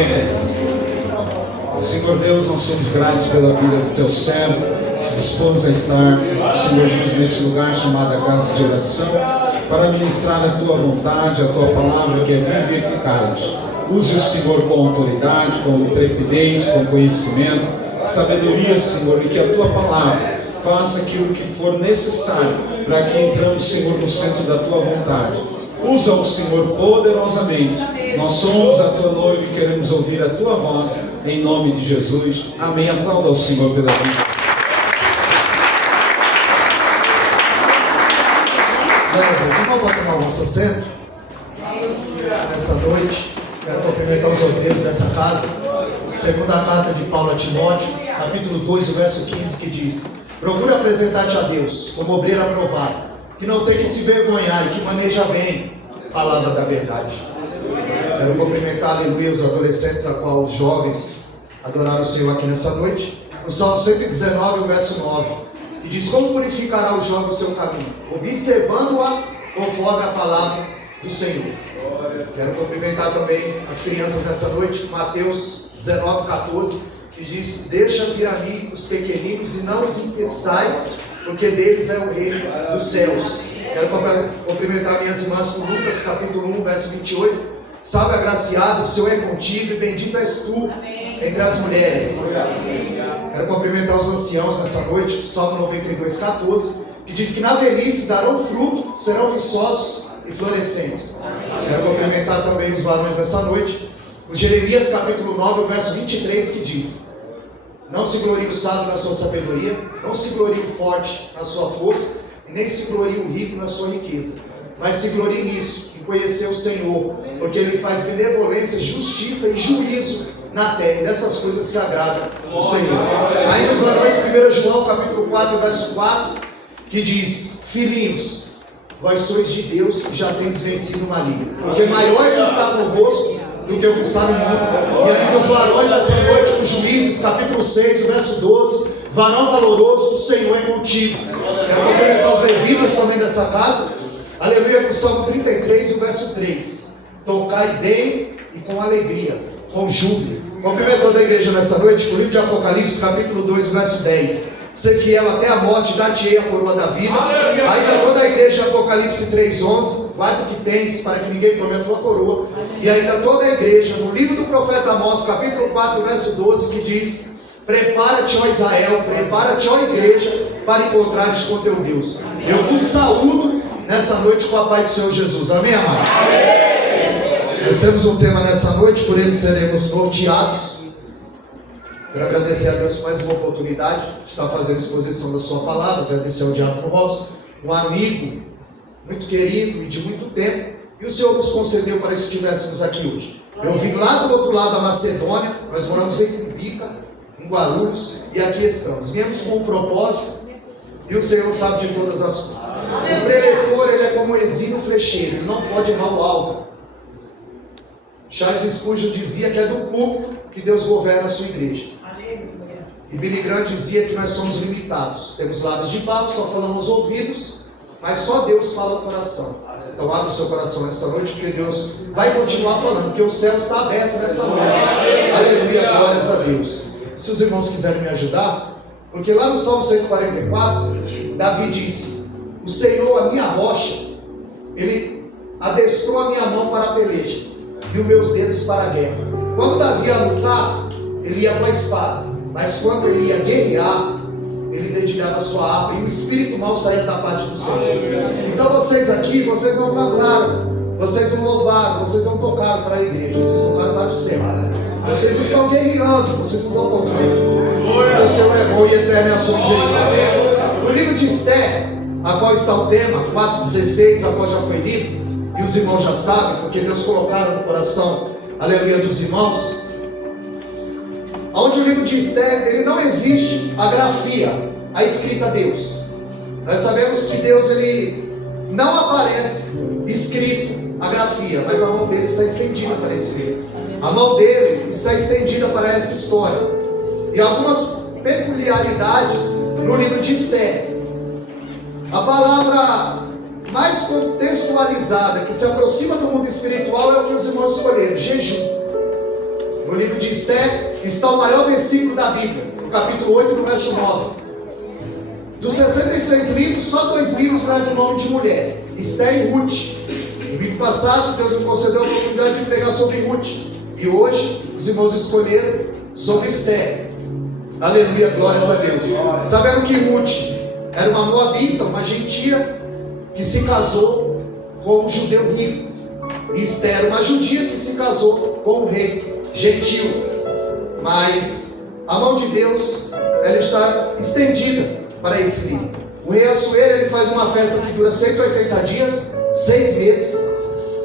Amém, queridos? Senhor Deus, nós somos gratos pela vida do teu servo, que se dispôs a estar, Senhor Jesus, neste lugar chamado a casa de oração, para ministrar a tua vontade, a tua palavra que é viva e eficaz. Use o Senhor com autoridade, com intrepidez, com conhecimento, sabedoria, Senhor, e que a tua palavra faça aquilo que for necessário para que entramos, Senhor, no centro da tua vontade. Usa o Senhor poderosamente. Nós somos a tua noiva e queremos ouvir a tua voz, em nome de Jesus. Amém. Aplauda ao Senhor pela vida. Vamos tomar o nosso assento nessa noite. Quero cumprimentar os obreiros dessa casa. Segunda carta de Paulo a Timóteo, capítulo 2, o verso 15, que diz: procura apresentar-te a Deus como obreiro aprovado, que não tem que se vergonhar e que maneja bem a palavra da verdade. Quero cumprimentar, aleluia, os adolescentes, a qual os jovens adoraram o Senhor aqui nessa noite. No Salmo 119, o verso 9, que diz: como purificará o jovem o seu caminho? Observando-a conforme a palavra do Senhor. Quero cumprimentar também as crianças nessa noite, Mateus 19, 14, que diz: deixa vir a mim os pequeninos e não os impeçais, porque deles é o reino dos céus. Quero cumprimentar minhas irmãs com Lucas capítulo 1, verso 28. Salve agraciado, o Senhor é contigo e bendito és tu entre as mulheres. Quero cumprimentar os anciãos nessa noite, Salmo 92, 14, que diz que na velhice darão fruto, serão viçosos e florescentes. Quero cumprimentar também os varões nessa noite, o Jeremias capítulo 9, verso 23, que diz: não se glorie o sábio na sua sabedoria, não se glorie o forte na sua força, e nem se glorie o rico na sua riqueza, mas se glorie nisso, em conhecer o Senhor, porque Ele faz benevolência, justiça e juízo na terra, e dessas coisas se agrada o Senhor. Aí nos varões, 1 João capítulo 4, verso 4, que diz: filhinhos, vós sois de Deus e já tendes vencido o maligno, porque maior é quem está convosco do que o que está no mundo. E aí nos varões essa noite, com Juízes capítulo 6, o verso 12, varão valoroso, o Senhor é contigo. Quero cumprimentar os levitas também dessa casa, aleluia, com o Salmo 33, o verso 3, tocai bem e com alegria, com júbilo. Cumprimentando a igreja nessa noite, com o livro de Apocalipse capítulo 2, verso 10, ser fiel até a morte, dar-te-ei a coroa da vida. Ainda toda a igreja, Apocalipse 3:11, guarda o que tens, para que ninguém tome a tua coroa. E ainda toda a igreja, no livro do profeta Amós, capítulo 4, verso 12, que diz: prepara-te, ó Israel, prepara-te, ó igreja, para encontrares com teu Deus. Eu vos saúdo nessa noite com a paz do Senhor Jesus. Amém, amado? Nós temos um tema nessa noite, por ele seremos norteados. Quero agradecer a Deus por mais uma oportunidade de estar fazendo exposição da sua palavra. Agradecer ao Diácono Rosa, um amigo muito querido e de muito tempo, e o Senhor nos concedeu para que estivéssemos aqui hoje. Eu vim lá do outro lado da Macedônia, nós moramos em Cumbica, em Guarulhos, e aqui estamos. Viemos com um propósito, e o Senhor sabe de todas as coisas. O preletor, ele é como um exímio flecheiro, ele não pode errar o alvo. Charles Spurgeon dizia que é do púlpito que Deus governa a sua igreja. E Billy Graham dizia que nós somos limitados. Temos lábios de barro, só falamos ouvidos, mas só Deus fala no coração. Então abre o seu coração nessa noite, porque Deus vai continuar falando, porque o céu está aberto nessa noite. Aleluia, glórias a Deus. Se os irmãos quiserem me ajudar, porque lá no Salmo 144, Davi disse: o Senhor, a minha rocha, Ele adestrou a minha mão para a peleja e os meus dedos para a guerra. Quando Davi ia lutar, ele ia com a espada, mas quando ele ia guerrear, ele dedilhava a sua harpa e o espírito mal saía da parte do Senhor. Então vocês aqui, vocês não cantaram, vocês não louvaram, vocês não tocaram para a igreja, vocês tocaram para o céu. Vocês estão guerreando, vocês não estão tocando. Porque o Senhor é bom e eterno é a sua misericórdia. No livro de Esther, a qual está o tema, 4,16, a qual já foi lido, e os irmãos já sabem, porque Deus colocaram no coração, aleluia, dos irmãos, onde o livro de Esther, ele não existe a grafia, a escrita a Deus. Nós sabemos que Deus, ele não aparece escrito a grafia, mas a mão dele está estendida para esse livro. A mão dele está estendida para essa história. E algumas peculiaridades no livro de Esther. A palavra mais contextualizada, que se aproxima do mundo espiritual, é o que os irmãos escolheram: jejum. no livro de Esther, está o maior versículo da Bíblia, no capítulo 8, no verso 9. Dos 66 livros, só 2 livros levam o nome de mulher, Esther e Ruth. No domingo passado, Deus me concedeu a oportunidade de pregar sobre Ruth. E hoje, os irmãos escolheram sobre Esther. Aleluia, glórias a Deus. Sabendo que Ruth era uma moabita, uma gentia, que se casou com um judeu rico. E Esther era uma judia que se casou com um rei gentil. Mas a mão de Deus, ela está estendida para esse livro. O rei Assuero, ele faz uma festa que dura 180 dias, 6 meses.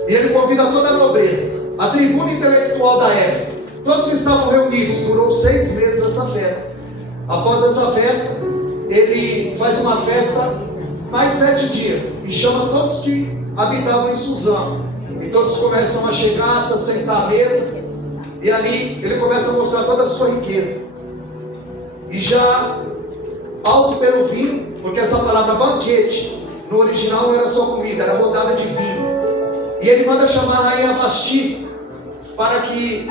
E ele convida toda a nobreza, a tribuna intelectual da época. Todos estavam reunidos, durou 6 meses essa festa. Após essa festa, ele faz uma festa mais 7 dias e chama todos que habitavam em Suzano. E todos começam a chegar, se assentar à mesa, e ali ele começa a mostrar toda a sua riqueza. E já alto pelo vinho, porque essa palavra banquete, no original não era só comida, era rodada de vinho. E ele manda chamar a rainha Vasti, para que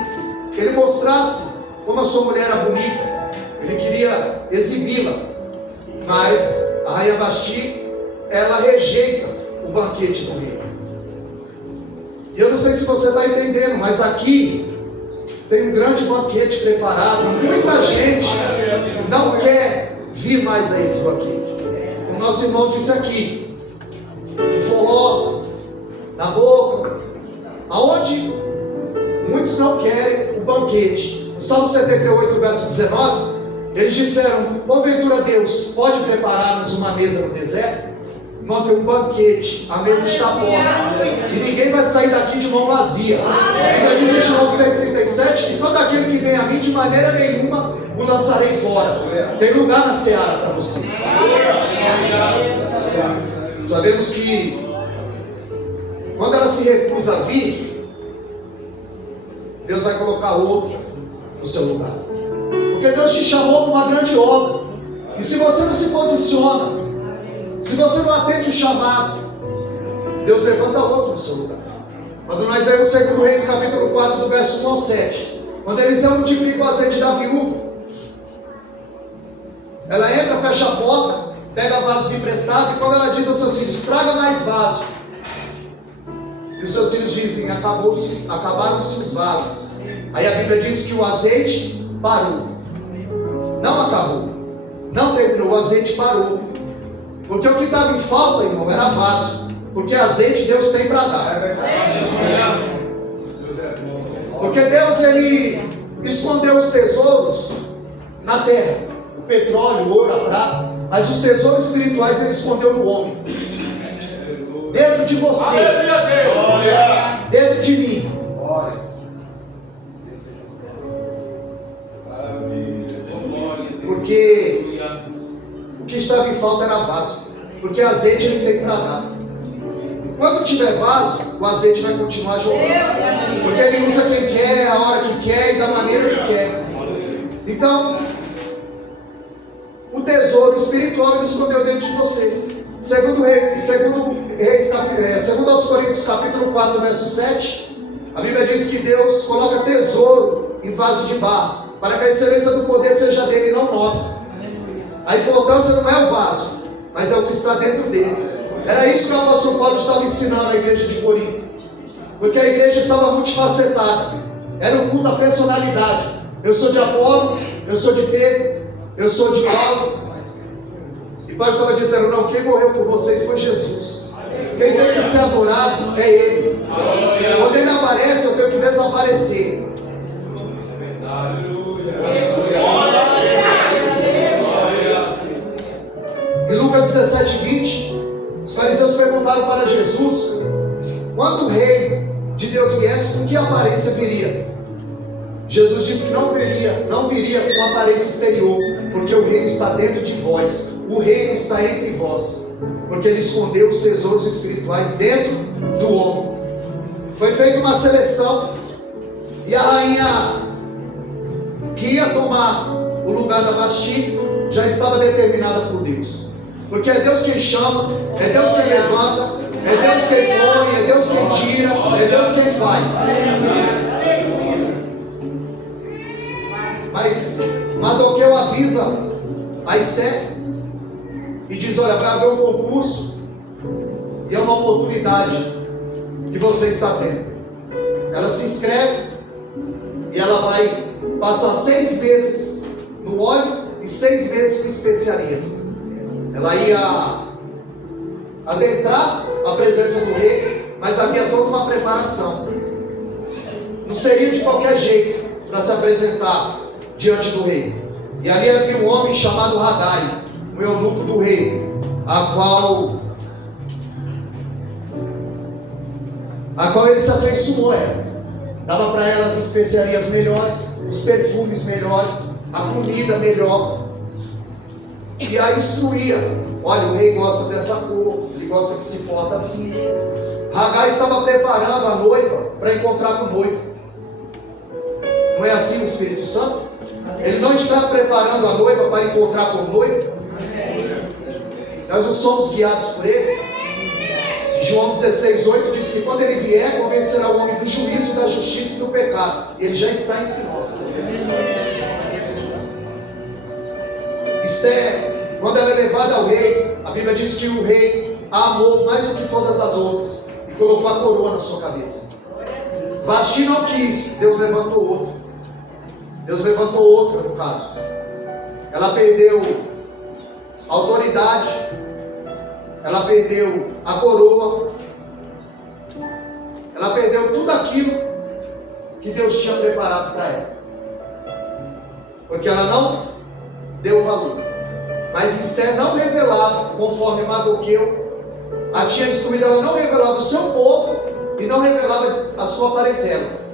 ele mostrasse como a sua mulher era bonita. Ele queria exibi-la, mas a rainha Vasti, ela rejeita o banquete do rei. E eu não sei se você está entendendo, mas aqui tem um grande banquete preparado. Muita gente não quer vir mais a esse banquete. O nosso irmão disse aqui, o forró na boca, aonde muitos não querem o banquete. No Salmo 78, verso 19, eles disseram: porventura Deus pode preparar-nos uma mesa no deserto? Não, tem um banquete, a mesa está posta, e ninguém vai sair daqui de mão vazia. A Bíblia diz em João 6,37 que todo aquele que vem a mim, de maneira nenhuma o lançarei fora. Tem lugar na seara para você. Sabemos que quando ela se recusa a vir, Deus vai colocar outra no seu lugar. Porque Deus te chamou para uma grande obra. E se você não se posiciona, se você não atende o chamado, Deus levanta outro no seu lugar. Quando nós vemos o 2 Reis, capítulo 4, do verso 1 ao 7, quando Eliseu multiplica o azeite da viúva, ela entra, fecha a porta, pega vasos emprestados, e quando ela diz aos seus filhos: traga mais vaso, e os seus filhos dizem: acabaram-se os vasos. Aí a Bíblia diz que o azeite parou. Não acabou, não terminou, o azeite parou. Porque o que estava em falta, irmão, era vaso. Porque azeite Deus tem para dar. Porque Deus, ele escondeu os tesouros na terra, o petróleo, o ouro, a prata, mas os tesouros espirituais ele escondeu no homem, dentro de você, dentro de mim. Porque o que estava em falta era vaso. Porque azeite ele tem para dar. Enquanto tiver vaso, o azeite vai continuar jogando. Porque ele usa quem quer, a hora que quer e da maneira que quer. Então, o tesouro espiritual ele escondeu dentro de você. Segundo aos Coríntios, capítulo 4, verso 7, a Bíblia diz que Deus coloca tesouro em vaso de barro, para que a excelência do poder seja dele e não nossa. A importância não é o vaso, mas é o que está dentro dele. Era isso que o apóstolo Paulo estava ensinando à igreja de Corinto. Porque a igreja estava multifacetada. Era um culto à personalidade. Eu sou de Apolo, eu sou de Pedro, eu sou de Paulo. E Paulo estava dizendo: não, quem morreu por vocês foi Jesus. Quem tem que ser adorado é Ele. Quando Ele aparece, eu tenho que desaparecer. Em Lucas 17, 20, os fariseus perguntaram para Jesus: quando o rei de Deus viesse, com que aparência viria? Jesus disse que não viria com aparência exterior, porque o reino está dentro de vós, o reino está entre vós, porque ele escondeu os tesouros espirituais dentro do homem. Foi feita uma seleção, e a rainha que ia tomar o lugar da Vasti já estava determinada por Deus. Porque é Deus quem chama, é Deus quem levanta, é Deus quem põe, é Deus quem tira, é Deus quem faz. Mas Mardoqueu avisa a Esther e diz: olha, vai haver um concurso e é uma oportunidade que você está tendo. Ela se inscreve e ela vai passar 6 meses no óleo e 6 meses com especiarias. Ela ia adentrar a presença do rei, mas havia toda uma preparação. Não seria de qualquer jeito para se apresentar diante do rei. E ali havia um homem chamado Hagai, um eunuco do rei, a qual ele se afeiçoou a ela. Dava para ela as especiarias melhores, os perfumes melhores, a comida melhor. E a instruía: olha, o rei gosta dessa cor, ele gosta que se porta assim. Hagai estava preparando a noiva para encontrar com o noivo. Não é assim o Espírito Santo? Ele não está preparando a noiva para encontrar com o noivo? Nós não somos guiados por ele. João 16:8 diz que quando ele vier, convencerá o homem do juízo, da justiça e do pecado. Ele já está entre nós. Esther, quando ela é levada ao rei, a Bíblia diz que o rei a amou mais do que todas as outras e colocou a coroa na sua cabeça. Vasti não quis, Deus levantou outro. Deus levantou outra, no caso. Ela perdeu a autoridade, ela perdeu a coroa, ela perdeu tudo aquilo que Deus tinha preparado para ela, porque ela não deu valor. Mas Esther não revelava, conforme Mardoqueu a tinha instruído, ela não revelava o seu povo e não revelava a sua parentela.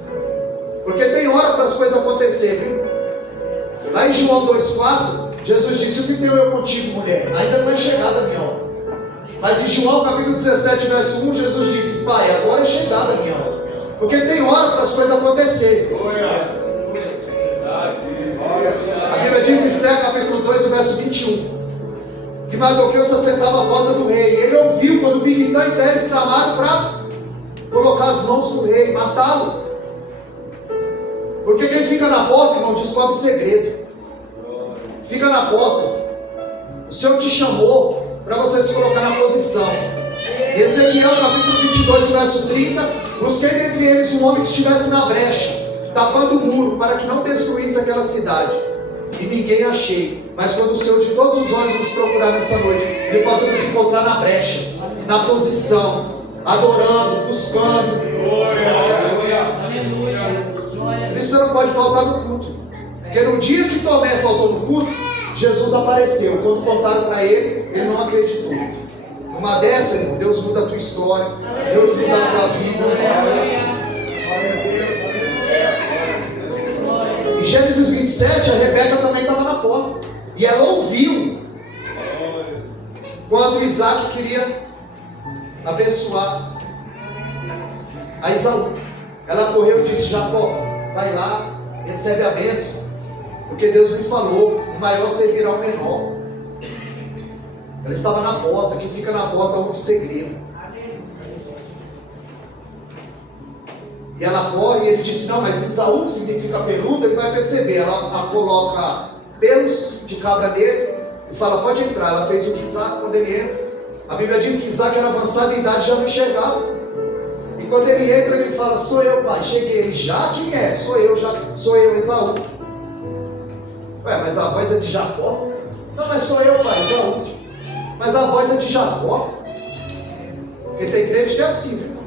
Porque tem hora para as coisas acontecer, viu? Lá em João 2,4, Jesus disse: o que tenho eu contigo, mulher? Ainda não é chegada a minha hora. Mas em João capítulo 17, verso 1, Jesus disse: pai, agora é chegada a minha hora. Porque tem hora para as coisas acontecerem. A Bíblia diz em Esther capítulo 2, verso 21, que Mardoqueu se assentava à porta do rei. Ele ouviu quando Bigtã e Teres tramaram para colocar as mãos no rei, matá-lo. Porque quem fica na porta, irmão, descobre segredo. Fica na porta. O Senhor te chamou para você se colocar na posição. Ezequiel capítulo 22, verso 30: busquei dentre eles um homem que estivesse na brecha, tapando o muro, para que não destruísse aquela cidade. E ninguém achei. Mas quando o Senhor de todos os olhos nos procurar nessa noite, Ele possa nos encontrar na brecha, na posição, adorando, buscando. Isso não pode faltar no culto. Porque no dia que Tomé faltou no culto, Jesus apareceu. Quando contaram para ele, ele não acreditou. Numa dessa, irmão, Deus muda a tua história, Deus muda a tua vida. Em Gênesis 27, a Rebeca também estava na porta. E ela ouviu quando Isaac queria abençoar a Esaú. Ela correu e disse: Jacó, vai lá, recebe a bênção, porque Deus me falou: o maior servirá ao menor. Ela estava na porta. Quem fica na porta ouve segredo. E ela corre e ele disse: não, mas Esaú significa peludo. Ele vai perceber. Ela coloca pelos de cabra nele e fala: pode entrar. Ela fez o que Isaac, quando ele entra, a Bíblia diz que Isaac era avançado em idade, já não enxergava. E quando ele entra, ele fala: sou eu, pai, cheguei. Já quem é? Sou eu, Esaú. Ué, mas a voz é de Jacó? Não, mas sou eu, pai, Esaú. Mas a voz é de Jacó. Porque tem crente que é assim, irmão.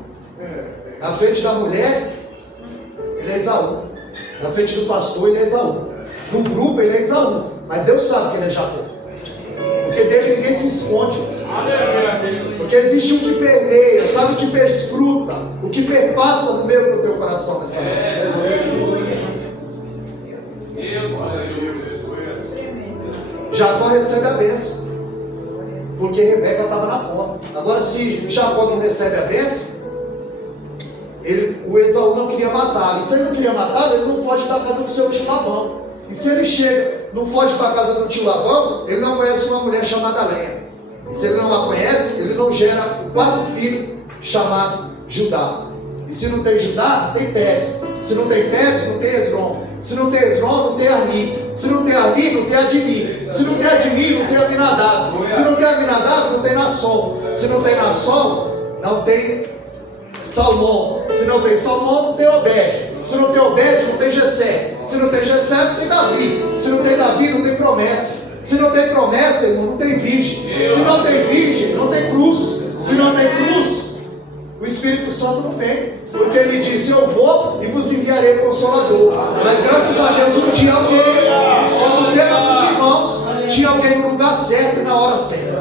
Na frente da mulher, ele é Esaú. Na frente do pastor, ele é Esaú. No grupo, ele é Esaú. Mas Deus sabe que ele é Jacó. Porque dele ninguém se esconde. Porque existe um que permeia, sabe o que perscruta, o que perpassa no meio do teu coração nessa noite. Jacó recebe a bênção, porque Rebeca estava na porta. Agora, se Jacó não recebe a bênção, o Esaú não queria matá-lo. E se ele não queria matá-lo, ele não foge para a casa do seu tio Labão. E se ele chega, não foge para a casa do tio Labão, ele não conhece uma mulher chamada Léia. E se ele não a conhece, ele não gera o quarto filho chamado Judá. E se não tem Judá, não tem Pérez. Se não tem Pérez, não tem Hezron. Se não tem Hezron, não tem Arni. Se não tem Arni, não tem Admi. Se não tem Admi, não tem Aminadab. Se não tem Aminadab, não tem Nasson. Se não tem Nasson, não tem Salmão. Se não tem Salmão, não tem Obed. Se não tem Obed, não tem Jessé. Se não tem Jessé, não tem Davi. Se não tem Davi, não tem promessa. Se não tem promessa, irmão, não tem virgem. Se não tem virgem, não tem cruz. Se não tem cruz, o Espírito Santo não vem. Porque ele disse: eu vou e vos enviarei Consolador. Mas graças a Deus, um dia alguém, como o tema dos irmãos, tinha alguém no lugar certo e na hora certa.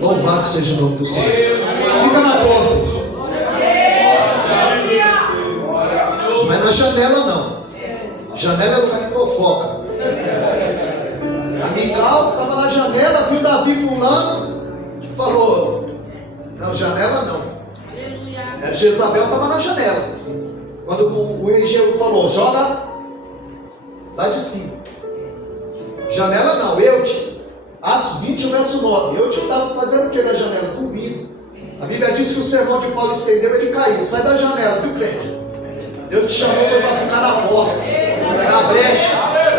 Louvado seja o nome do Senhor. Fica na porta. Mas na janela não. Janela é lugar de fofoca. A Mical estava na janela, viu Davi pulando, falou: não, janela não. Jezabel estava na janela. Quando o rei Jeú falou: joga lá de cima. Janela não, Atos 20, verso 9. Eu estava fazendo o que na janela? Dormindo. A Bíblia diz que o sermão de Paulo estendeu, ele caiu. Sai da janela, viu, crente? Deus te chamou foi para ficar na porta, na brecha.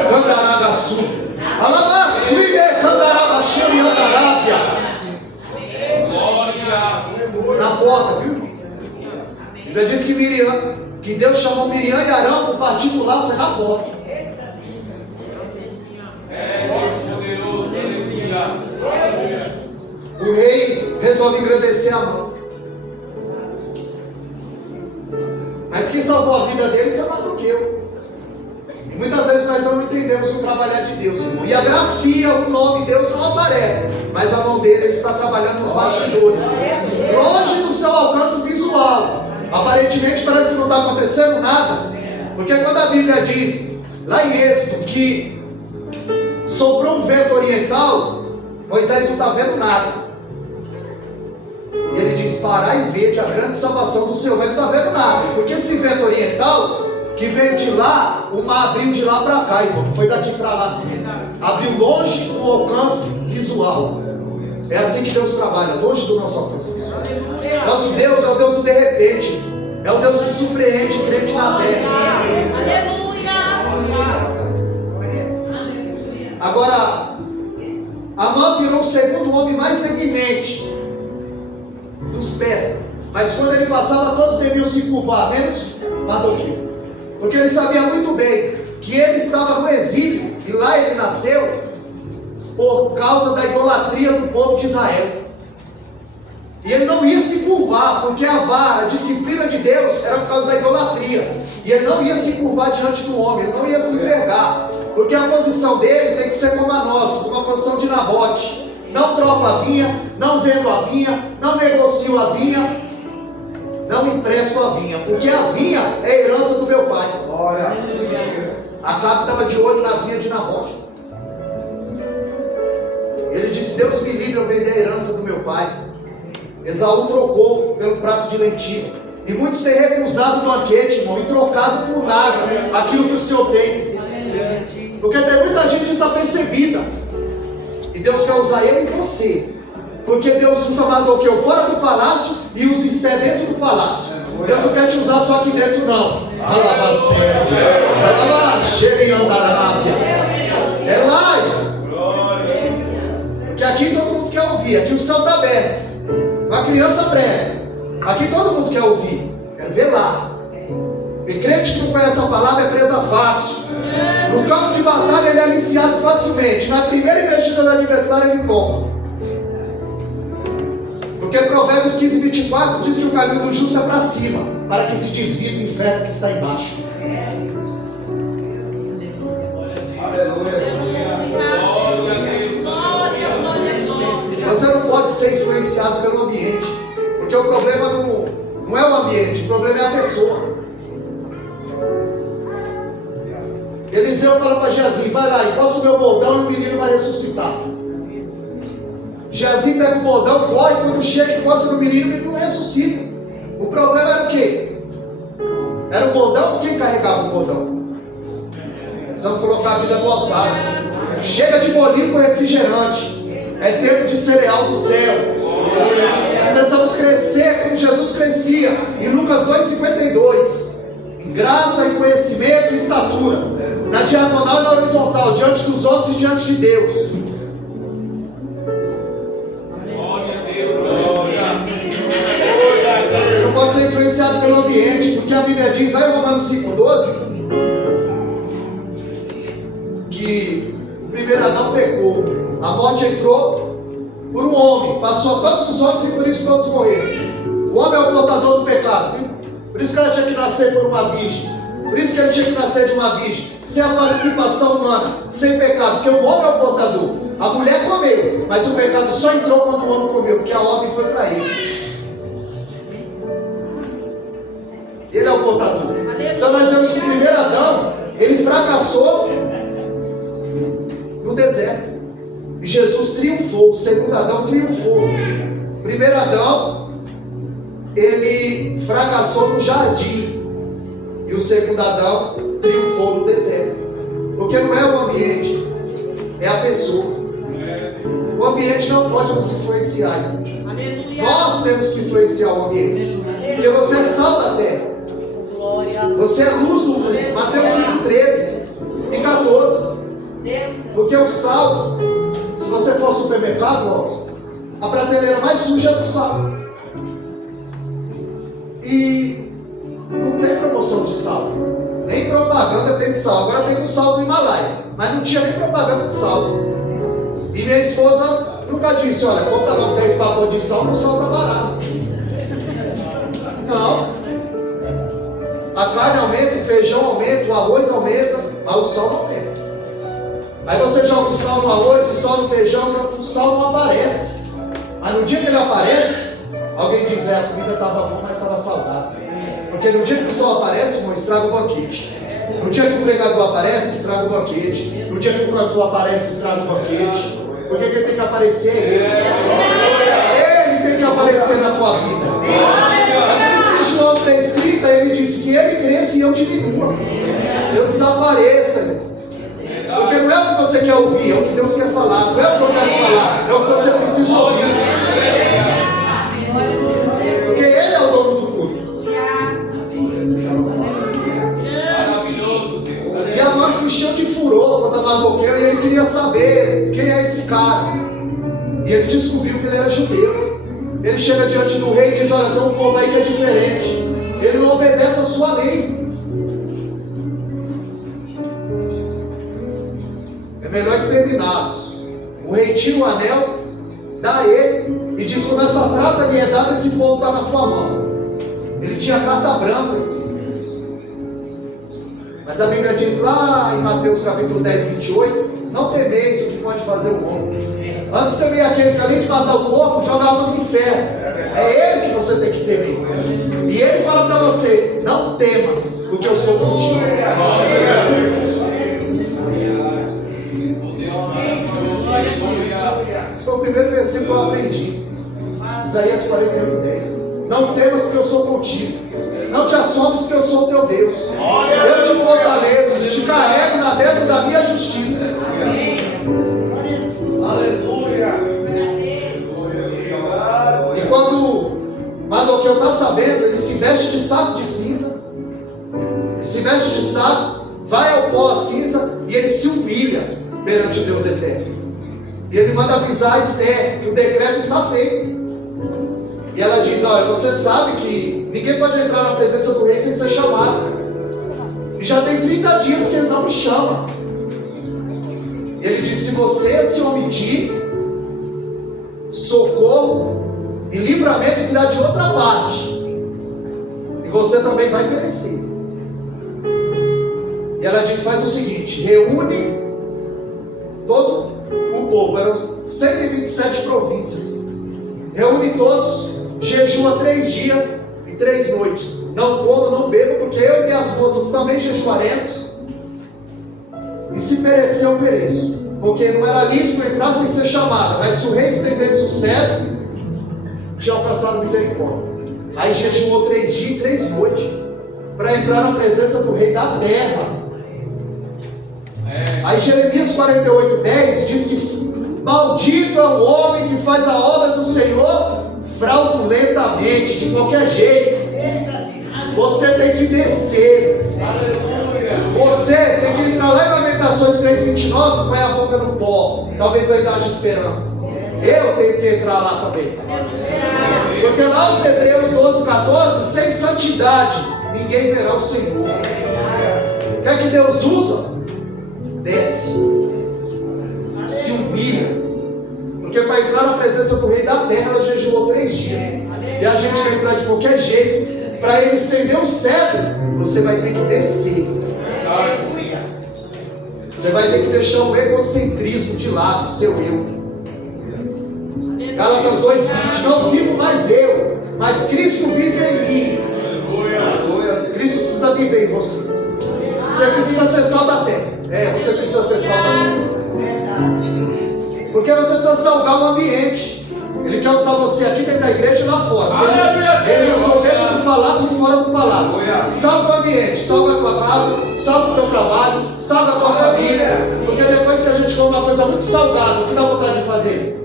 Candaragaçu. Alamaçuide, Candarabaxi, Andarábia. Na porta, viu? A Bíblia diz que Miriam, que Deus chamou Miriam e Arão para o particular, foi na porta. O rei resolve engrandecer a mão. Mas quem salvou a vida dele foi mais do que eu. E muitas vezes nós não entendemos o trabalhar de Deus, irmão. E a grafia, o nome de Deus não aparece, mas a mão dele está trabalhando nos bastidores, longe do seu alcance visual. Aparentemente parece que não está acontecendo nada. Porque quando a Bíblia diz lá em Êxodo que soprou um vento oriental, Moisés não está vendo nada. E ele diz: parai e vede a grande salvação do Senhor. Ele não está vendo nada. Porque esse vento oriental que veio de lá, o mar abriu de lá para cá, irmão. Não foi daqui para lá. Abriu longe do alcance visual. É assim que Deus trabalha, longe do nosso alcance visual. Nosso Deus é o Deus do de repente. É o Deus que surpreende crente na terra. Agora, Amã virou o segundo homem mais eminente dos pés. Mas quando ele passava, todos deviam se curvar, menos Mardoqueu. Porque ele sabia muito bem que ele estava no exílio, e lá ele nasceu, por causa da idolatria do povo de Israel. E ele não ia se curvar, porque a vara, a disciplina de Deus era por causa da idolatria. E ele não ia se curvar diante do homem, ele não ia se envergar. Porque a posição dele tem que ser como a nossa, uma posição de Nabote. Não troco a vinha, não vendo a vinha, não negocio a vinha, não empresto a vinha. Porque a vinha é a herança do meu pai. Acabe estava de olho na vinha de Nabote. Ele disse: Deus me livre eu vender a herança do meu pai. Esaú trocou pelo prato de lentilha. E muitos têm recusado o banquete, irmão, e trocado por nada aquilo que o Senhor tem. Porque tem muita gente desapercebida. E Deus quer usar ele e você. Porque Deus usa Mardoqueu fora do palácio e usa Esté dentro do palácio. Deus não quer te usar só aqui dentro, não. É lá. Porque aqui todo mundo quer ouvir. Aqui o céu está aberto. Uma criança prega. Aqui todo mundo quer ouvir. Quer ver lá. E crente que não conhece a palavra é presa fácil. No campo de batalha ele é aliciado facilmente. Na primeira investida do adversário ele toma. Porque Provérbios 15, 24 diz que o caminho do justo é para cima, para que se desvie do inferno que está embaixo. Você não pode ser influenciado pelo ambiente, porque o problema não é o ambiente, o problema é a pessoa. Eliseu fala para Geazi: vai lá, encosta o meu bordão e o menino vai ressuscitar. Geazi pega o bordão, corre, quando chega, encosta no menino, o menino não ressuscita. O problema era o quê? Era o bordão? Quem carregava o bordão? Precisamos colocar a vida no altar. Chega de bolinho com refrigerante. É tempo de cereal do céu. precisamos crescer como Jesus crescia. Em Lucas 2,52. Em graça e conhecimento e estatura. Na diagonal e na horizontal. Diante dos outros e diante de Deus. Não pode ser influenciado pelo ambiente. Porque a Bíblia diz lá em Romanos 5,12 que o primeiro Adão pecou. A morte entrou por um homem, passou a todos os homens e por isso todos morreram. O homem é o portador do pecado, viu? Por isso que ela tinha que nascer por uma virgem. Por isso que ele tinha que nascer de uma virgem, sem a participação humana, sem pecado, porque o homem é o portador. A mulher comeu, mas o pecado só entrou quando o homem comeu, porque a ordem foi para ele. Ele é o portador. Então nós vemos que o primeiro Adão, ele fracassou no deserto. E Jesus triunfou. O segundo Adão triunfou. O primeiro Adão, ele fracassou no jardim. E o segundo Adão triunfou no deserto. Porque não é o ambiente, é a pessoa. O ambiente não pode nos influenciar. Nós temos que influenciar o ambiente. Porque você é sal da terra. Você é luz do mundo. Mateus 5,13 e 14. Porque o sal, se você for ao supermercado, ó, a prateleira mais suja é do sal. E não tem promoção de sal. Nem propaganda tem de sal. Agora tem o sal do Himalaia. Mas não tinha nem propaganda de sal. E minha esposa nunca disse, olha, compra logo 10 pacotes de sal, o sal tá barato. Não. A carne aumenta, o feijão aumenta, o arroz aumenta, mas o sal não aumenta. Aí você joga o sal no arroz, o sal no feijão, o sal não aparece. Mas no dia que ele aparece, alguém diz, a comida estava boa, mas estava salgada. Porque no dia que o sal aparece, irmão, estraga o banquete. No dia que o pregador aparece, estraga o banquete. No dia que o cantor aparece, estraga o banquete. Porque quem tem que aparecer é ele. Ele tem que aparecer na tua vida. É por isso que João 3,30, ele diz que ele cresça e eu diminua. Eu desapareça, irmão. Porque não é o que você quer ouvir, é o que Deus quer falar. Não é o que eu quero falar, é o que você precisa ouvir. Porque Ele é o dono do culto. E a mãe se encheu de furor quando estava boqueiro, e ele queria saber quem é esse cara. E ele descobriu que ele era judeu. Ele chega diante do rei e diz, olha, tem um povo aí que é diferente. Ele não obedece a sua lei. Melhor exterminados. O rei tira o anel, dá a ele e diz, como essa prata lhe é dada, esse povo está na tua mão. Ele tinha a carta branca. Mas a Bíblia diz lá em Mateus capítulo 10, 28, não temeis o que pode fazer o homem. Antes temei aquele que além de matar o corpo, joga a alma no inferno. É ele que você tem que temer. E ele fala para você, não temas, porque eu sou contigo. Esse foi o primeiro versículo que eu aprendi. Isaías 41:10. Não temas porque eu sou contigo. Não te assombres porque eu sou teu Deus. Eu te fortaleço, te carrego na destra da minha justiça. Aleluia. E quando Mardoqueu está sabendo, ele se veste de saco de cinza. Ele se veste de saco, vai ao pó a cinza e ele se humilha perante Deus eterno. E ele manda avisar a Esther que o decreto está feito. E ela diz, olha, você sabe que ninguém pode entrar na presença do rei sem ser chamado. E já tem 30 dias que ele não me chama. E ele diz, se você se omitir, socorro e livramento virá de outra parte. E você também vai perecer. E ela diz, faz o seguinte, reúne todo o povo, eram 127 províncias. Reúne todos, jejua 3 dias e 3 noites. Não coma, não beba, porque eu e minhas moças também jejuaremos. E se perecer, eu pereço. Porque não era lícito entrar sem ser chamada. Mas se o rei estendesse o cetro, tinha alcançado misericórdia. Aí jejuou 3 dias e 3 noites para entrar na presença do rei da terra. Aí Jeremias 48:10 diz que maldito é o homem que faz a obra do Senhor fraudulentamente, de qualquer jeito, você tem que descer. Você tem que entrar lá em Lamentações 3:29, põe a boca no pó. Talvez ainda haja esperança. Eu tenho que entrar lá também. Porque lá os Hebreus 12:14, sem santidade, ninguém verá o Senhor. O que é que Deus usa? Desce. Se humilha. Porque para entrar na presença do Rei da Terra, ela jejuou 3 dias. E a gente vai entrar de qualquer jeito. Para ele estender o cedro, você vai ter que descer. Você vai ter que deixar o egocentrismo de lado, seu eu. Gálatas 2:20, não vivo mais eu, mas Cristo vive em mim. Cristo precisa viver em você. Você precisa ser sal da terra. Você precisa ser sal da terra. Porque você precisa salgar o ambiente. Ele quer usar você aqui dentro da igreja e lá fora. Ele usou dentro do palácio e fora do palácio. Salga o ambiente, salga a tua casa, salga o teu trabalho, salga a tua família. Porque depois que a gente come uma coisa muito salgada, o que dá vontade de fazer?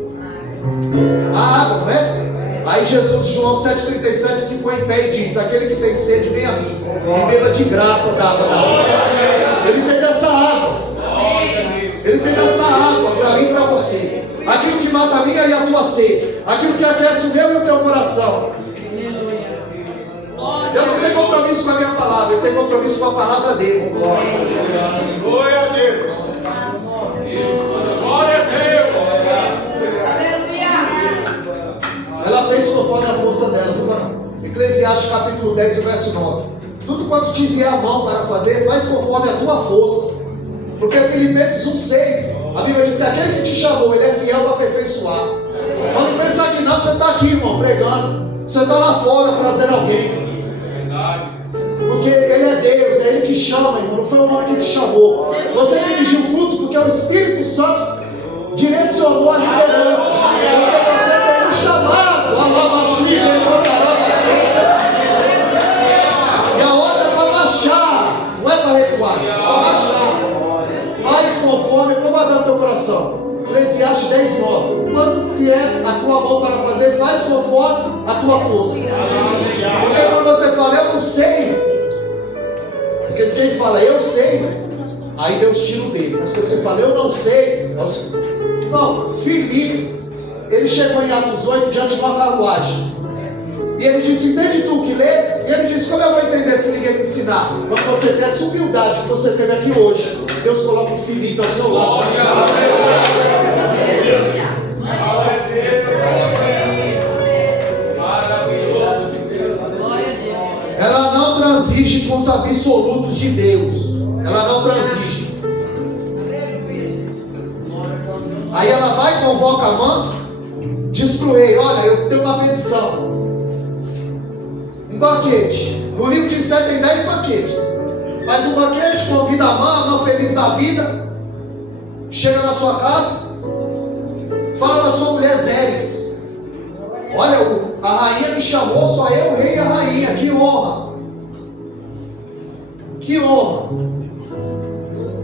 A água, não é? Aí Jesus, João 7,37, se põe em pé e diz: aquele que tem sede, vem a mim e beba de graça da água da vida. Ele tem dessa água. Ele tem dessa água para mim e para você. Aquilo que mata a minha e a tua sede. Aquilo que aquece o meu e o teu coração. Deus não tem compromisso com a minha palavra, Ele tem compromisso com a palavra dele. Glória a Deus. Glória a Deus. Ela fez conforme a força dela, viu, mano? Eclesiastes capítulo 10, o verso 9. Tudo quanto te vier a mão para fazer, faz conforme a tua força. Porque Filipenses 1,6, a Bíblia diz que aquele que te chamou, ele é fiel para aperfeiçoar. Quando pensa que não, você está aqui, irmão, pregando. Você está lá fora trazendo alguém. Porque Ele é Deus, é Ele que chama, irmão. Não foi o homem que te chamou. Você dirigiu o culto porque o Espírito Santo direcionou a liderança. Porque você tem um chamado. E a outra é para baixar, não é para recuar, é para baixar. Faz conforme, como vai dar no teu coração. Eclesiastes 10:9. Quando vier a tua mão para fazer, faz conforme a tua força. Porque quando você fala, eu não sei, porque quem fala, eu sei, aí Deus tira o dele. Mas quando você fala, eu não sei, é o Senhor. Não, Filipe, ele chegou em Atos 8 diante de uma carruagem. E ele disse: entende tu que lês? E ele disse: como eu vou entender se ninguém me ensinar? Quando você tem essa humildade que você teve aqui hoje, Deus coloca o Filipe ao seu lado para te ensinar. Ela não transige com os absolutos de Deus. Ela não transige. Aí ela vai, convoca a mãe, diz para o rei: olha, eu tenho uma petição. Um banquete. No livro de Esther tem 10 banquetes. Faz um banquete, convida a mãe feliz da vida. Chega na sua casa, fala para sua mulher Zeres: olha, a rainha me chamou, só eu, o rei e a rainha. Que honra! Que honra!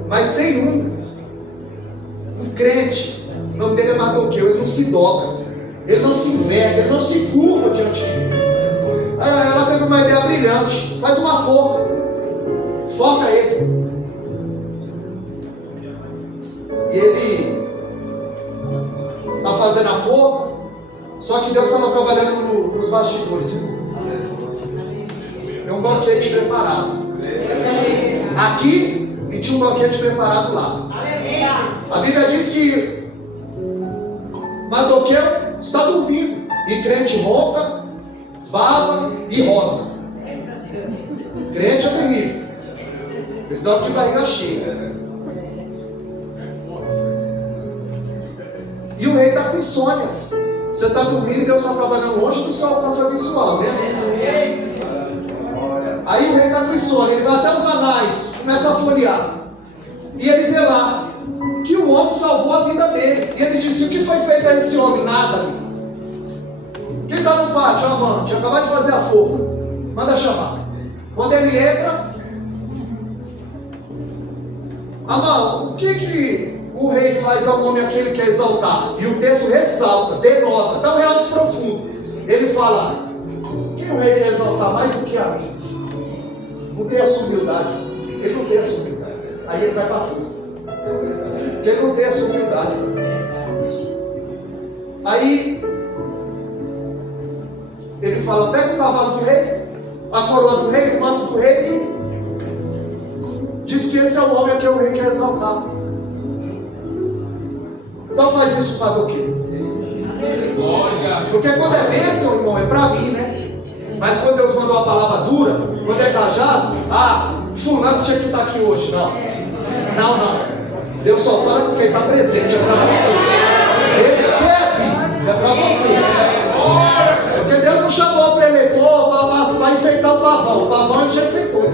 Mas tem um crente, o nome dele é Mardoqueu. Ele não se dobra, ele não se enverga, ele não se curva diante de mim. Aí ela teve uma ideia brilhante: faz uma forca, forca ele. E ele está fazendo a forca, só que Deus estava trabalhando nos bastidores. Tem um banquete preparado aqui e tinha um banquete preparado lá. A Bíblia diz que Mardoqueu está dormindo e crente ronca, baba e rosa. Crente é terrível. Ele dorme de barriga cheia. E o rei está com insônia. Você está dormindo e Deus está trabalhando longe do seu alcance visual, né? Aí o rei está com insônia. Ele vai até os anais, começa a florear. E ele vê lá que o homem salvou a vida dele. E ele disse: o que foi feito a esse homem? Nada. Quem está no pátio? Amante, acabou de fazer a forca. Manda chamar. Quando ele entra, Amã, o que o rei faz ao homem aquele que quer exaltar? E o texto ressalta, denota, dá um realce profundo. ele fala: quem o rei quer exaltar mais do que a mim? Não tem essa humildade. Ele não tem essa humildade. Aí ele vai para frente. Porque ele não tem essa humildade. Aí ele fala: pega o cavalo do rei, a coroa do rei, o manto do rei, e diz que esse é o homem a quem o rei quer exaltar. Então faz isso para o quê? Porque quando é bênção, irmão, é para mim, né? Mas quando Deus mandou uma palavra dura, quando é cajado, fulano tinha que estar aqui hoje. Não. Deus só fala porque está presente, é para você. Recebe, é para você. Porque Deus não chamou para eleitor para enfeitar o pavão ele já enfeitou.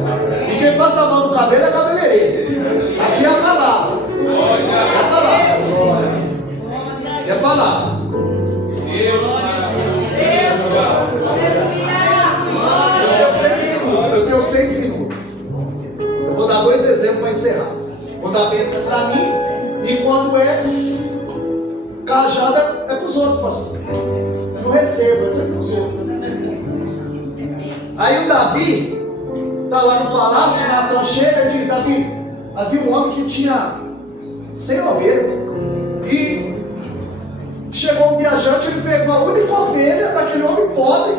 E quem passa a mão no cabelo é cabeleireiro. Aqui é a palavra. É a palavra. É a palavra. Eu tenho 6 minutos. Eu vou dar 2 exemplos para encerrar. Quando a bênção é para mim e quando é cajada é para os outros, pastor. Eu não recebo, é para os outros. Aí o Davi está lá no palácio, Natan chega e diz: Davi, havia um homem que tinha 100 ovelhas e chegou um viajante, ele pegou a única ovelha daquele homem pobre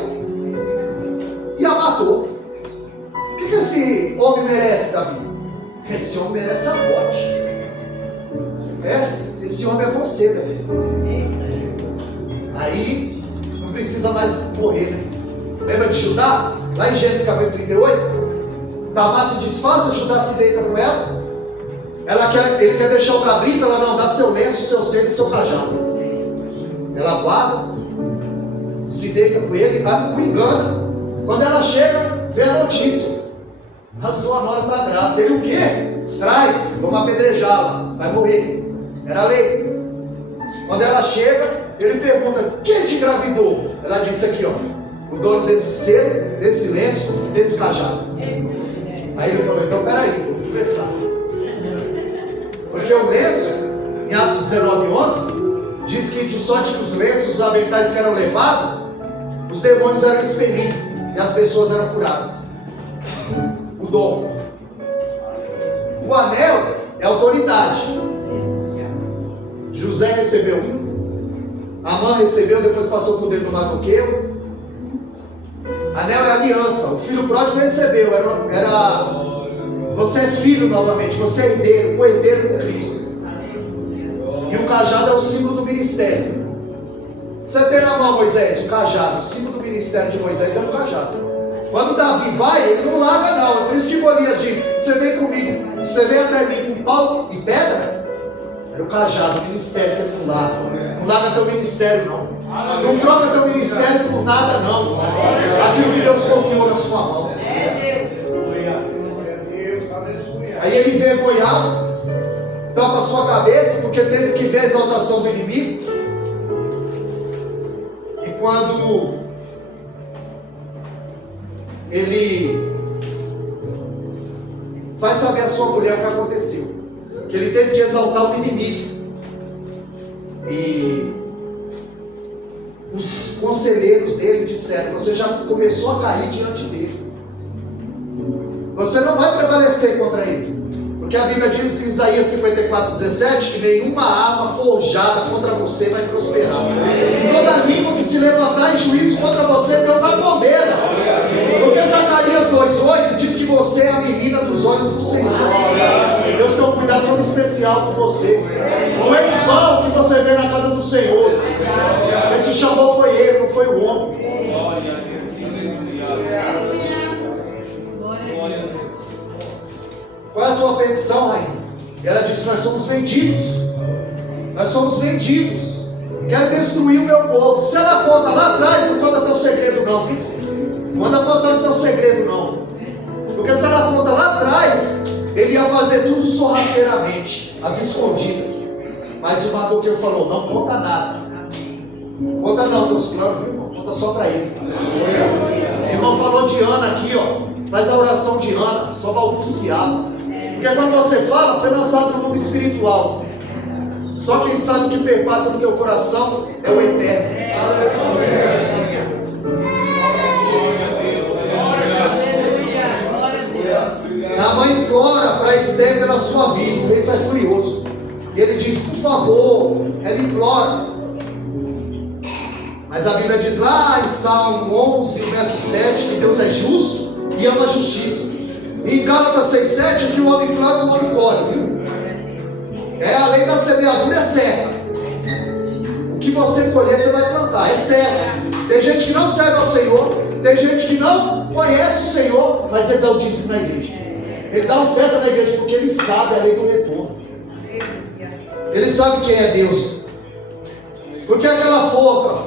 e a matou. O que esse homem merece, Davi? Esse homem merece a morte. Esse homem é você, Davi. Aí não precisa mais morrer, né? Lembra de Judá? Lá em Gênesis capítulo 38, Tamar se disfarça, Judá se deita com ela. Ele quer deixar o cabrito, ela não, dá seu lenço, seu cedo e seu cajado. Ela guarda, se deita com ele, o engana. Quando ela chega, vê a notícia: a sua nora está grávida. Ele: o quê? Traz, vamos apedrejá-la, vai morrer. Era a lei. Quando ela chega, ele pergunta: quem te engravidou? Ela disse aqui, ó, o dono desse selo, desse lenço, desse cajado. Aí ele falou: então peraí, vou conversar. Porque o lenço, em Atos 19:11, diz que de sorte que os lenços, os aventais que eram levados, os demônios eram expelidos e as pessoas eram curadas. O dom. O anel é autoridade. José recebeu um, Amã recebeu, depois passou por dentro do matoqueiro. Anel é aliança. O filho pródigo recebeu, você é filho novamente, você é herdeiro, co-herdeiro com Cristo. E o cajado é o símbolo do ministério. Você tem na mão, Moisés, o cajado, o símbolo do ministério de Moisés é o cajado. Quando Davi vai, ele não larga não. É por isso que Golias diz: você vem comigo, você vem até mim com pau e pedra? É o cajado, o ministério que ele não larga. Não larga teu ministério não. Não troca teu ministério por nada não. Aquilo que Deus confiou na sua mão. Aí ele envergonhado, tapa a sua cabeça, porque teve que ver a exaltação do inimigo. E quando ele vai saber a sua mulher o que aconteceu, que ele teve que exaltar o inimigo, e os conselheiros dele disseram: você já começou a cair diante dele, você não vai prevalecer contra ele, porque a Bíblia diz em Isaías 54:17 que nenhuma arma forjada contra você vai prosperar. Toda língua que se levantar em juízo contra você, Deus a condena. Porque Zacarias 2:8 diz que você é a menina dos olhos do Senhor. Deus tem um cuidado todo especial com você. Não é em vão que você vê na casa do Senhor. Quem te chamou foi Ele, não foi o homem. Qual é a tua petição, rainha? Ela disse: nós somos vendidos. Nós somos vendidos. Quero destruir o meu povo. Se ela conta lá atrás, não conta teu segredo não, viu? Não anda contando teu segredo não. Porque se ela conta lá atrás, ele ia fazer tudo sorrateiramente, às escondidas. Mas o Mardoqueu falou: não conta nada. Conta não teus planos, meu irmão. Conta só para ele. O irmão falou de Ana aqui, ó. Faz a oração de Ana, só balbuciava. Porque quando você fala, foi lançado no mundo espiritual. Só quem sabe o que perpassa no teu coração é o eterno. implora para Esther pela sua vida. O rei sai furioso. E ele diz, por favor, ela implora. Mas a Bíblia diz lá em Salmo 11, verso 7, que Deus é justo e ama a justiça. E em Gálatas 6,7, que o homem planta, o homem colhe, viu? A lei da semeadura é certa. O que você colher, você vai plantar, é certo. Tem gente que não serve ao Senhor, tem gente que não conhece o Senhor, mas ele dá o dízimo na igreja. Ele dá oferta na igreja porque ele sabe a lei do retorno. Ele sabe quem é Deus. Porque aquela forca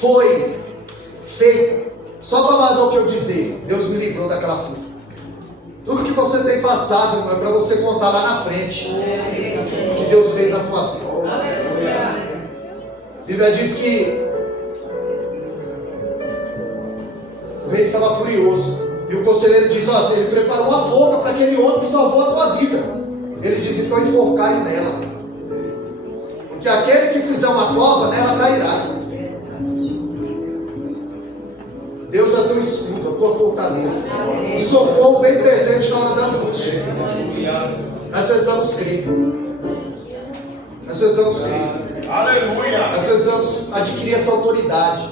foi feita só para mandar o que eu dizer. Deus me livrou daquela forca. Tudo que você tem passado, irmão, é para você contar lá na frente que Deus fez a tua vida. A Bíblia diz que o rei estava furioso. E o conselheiro diz, ó, ele preparou uma forca para aquele homem que salvou a tua vida. Ele diz, então enforcai nela. Porque aquele que fizer uma cova, nela cairá. Deus é teu escudo, a tua fortaleza. O socorro bem presente na hora da angústia. Nós precisamos crer. Nós precisamos crer. Aleluia. Nós precisamos adquirir essa autoridade.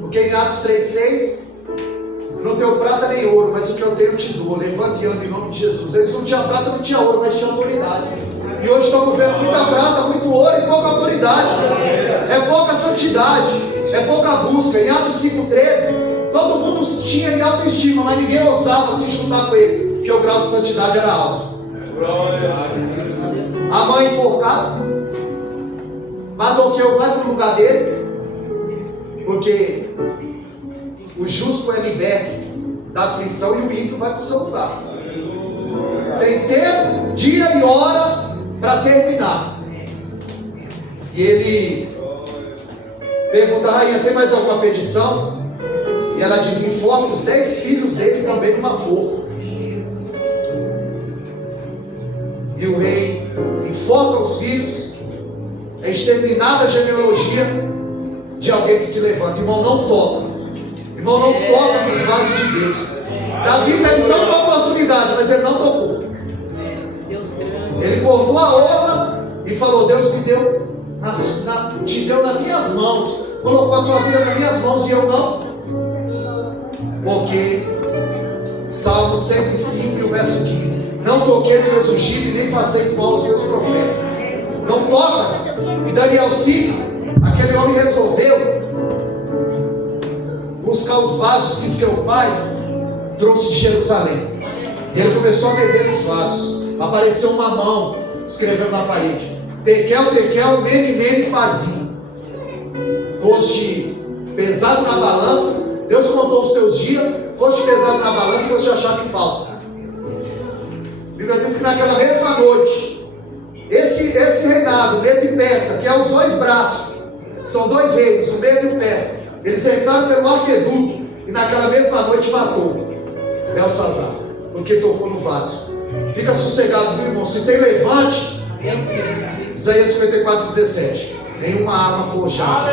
Porque em Atos 3,6, não tenho prata nem ouro, mas o que eu tenho eu te dou. Levante e anda em nome de Jesus. Eles não tinham prata, não tinham ouro, mas tinham autoridade. E hoje estamos vendo muita prata, muito ouro e pouca autoridade. É pouca santidade, é pouca busca. Em Atos 5,13, todo mundo tinha em autoestima, mas ninguém ousava se juntar com eles, porque o grau de santidade era alto. A mãe enforcada, Mardoqueu vai para o lugar dele, porque o justo é liberto da aflição e o ímpio vai para o seu lugar. Tem tempo, dia e hora para terminar. E ele pergunta, rainha, tem mais alguma petição? E ela diz, informa os 10 filhos dele também numa forca. E o rei enforca os filhos. É exterminada a genealogia de alguém que se levanta. Irmão, não toca. Irmão, não toca nos vasos de Deus. Davi teve tanta oportunidade, mas ele não tocou. Ele cortou a orla e falou, Deus me deu, te deu nas minhas mãos. Colocou a tua vida nas minhas mãos e eu não. Porque Salmo 105, verso 15, não toquei nos meus ungidos e nem faceis mal aos meus profetas. Não toca. E Daniel 5, aquele homem resolveu buscar os vasos que seu pai trouxe de Jerusalém. E ele começou a beber nos vasos. Apareceu uma mão escrevendo na parede, Tekel, Tekel, Mene, Mene, Parzinho. Foste pesado na balança, Deus contou os teus dias, foste pesado na balança, foste achado em falta. A Bíblia diz que naquela mesma noite, esse reinado, Medo e Persa, que é os dois braços, são dois reinos, o Medo e o Persa, eles entraram pelo aqueduto e naquela mesma noite matou Belsazar, porque tocou no vaso. Fica sossegado, viu, irmão? Se tem levante, Isaías 54:17. Nenhuma arma forjada.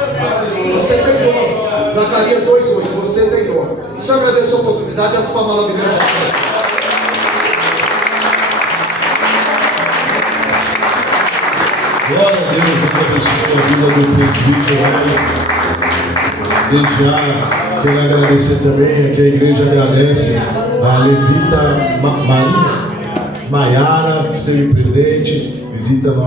Você tem dono. Zacarias 2:8. Você tem dono. Só agradeço a oportunidade. As palmas lá de Deus. Glória a Deus, Deus abençoe a vida do presbítero. Desde já quero agradecer também, que a igreja agradece a levita Maiara, que esteve presente, visita nós.